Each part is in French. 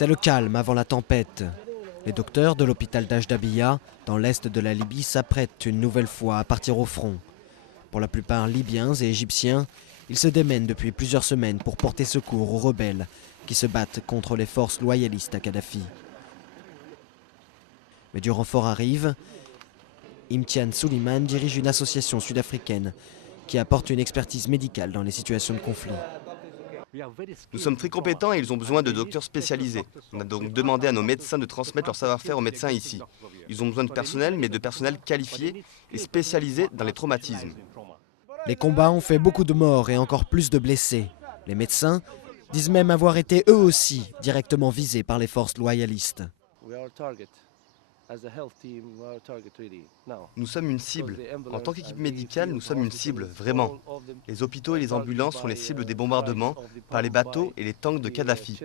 C'est le calme avant la tempête. Les docteurs de l'hôpital d'Ajdabiya, dans l'est de la Libye, s'apprêtent une nouvelle fois à partir au front. Pour la plupart libyens et égyptiens, ils se démènent depuis plusieurs semaines pour porter secours aux rebelles qui se battent contre les forces loyalistes à Kadhafi. Mais du renfort arrive. Imtian Suleiman dirige une association sud-africaine qui apporte une expertise médicale dans les situations de conflit. Nous sommes très compétents et ils ont besoin de docteurs spécialisés. On a donc demandé à nos médecins de transmettre leur savoir-faire aux médecins ici. Ils ont besoin de personnel, mais de personnel qualifié et spécialisé dans les traumatismes. Les combats ont fait beaucoup de morts et encore plus de blessés. Les médecins disent même avoir été eux aussi directement visés par les forces loyalistes. Nous sommes une cible. En tant qu'équipe médicale, nous sommes une cible, vraiment. Les hôpitaux et les ambulances sont les cibles des bombardements par les bateaux et les tanks de Kadhafi.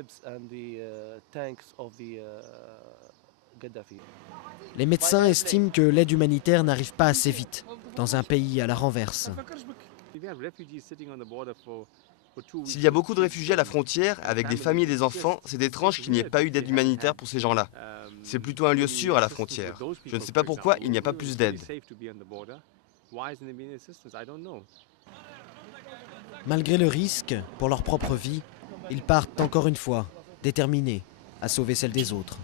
Les médecins estiment que l'aide humanitaire n'arrive pas assez vite, dans un pays à la renverse. S'il y a beaucoup de réfugiés à la frontière, avec des familles et des enfants, c'est étrange qu'il n'y ait pas eu d'aide humanitaire pour ces gens-là. C'est plutôt un lieu sûr à la frontière. Je ne sais pas pourquoi il n'y a pas plus d'aide. Malgré le risque pour leur propre vie, ils partent encore une fois, déterminés à sauver celle des autres.